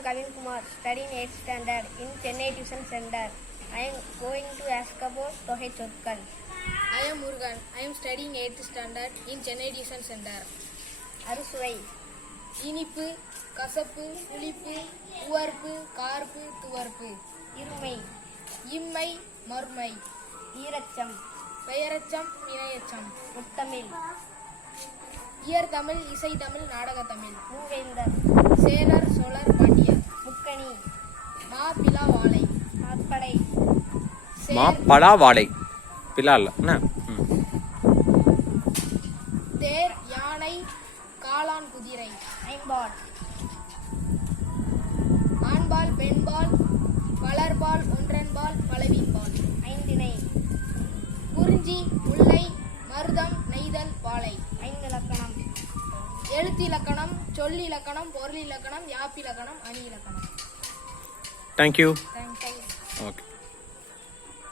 am Kavin Kumar, studying 8th standard in Chennai Tuition Center. I am going to ask about Tohai Chotkal. I am Murugan. I am studying 8th standard in Chennai Tuition Center. Arusuvai, இனிப்பு, கசப்பு, புளிப்பு, உவர்ப்பு, கார்ப்பு, துவர்ப்பு. இருமை, இம்மை, மறுமை. ஈரச்சம், பெயரச்சம், இணையச்சம். முத்தமிழ், இயற்தமிழ், இசைத்தமிழ், நாடகத்தமிழ். மூவேந்தர், சேரர், சோழர், பாண்டியர். முக்கணி, மாப்பிளா வாழை. மாப்படை, பலா வாழை பிலா இல்ல தேர், யானை, காளான், குதிரை. ஐம்பால், ஆண்பால், பெண்பால், வளர்பால், ஒன்றன்பால், பலவீன்பால். ஐந்திணை, குறிஞ்சி, முல்லை, மருதம், நெய்தல், வாழை. ஐந்திலக்கணம், எழுத்திலக்கணம், சொல்லிலக்கணம், பொருளிலக்கணம், யாப்பிலக்கணம், அணி இலக்கணம். தேங்க்யூ.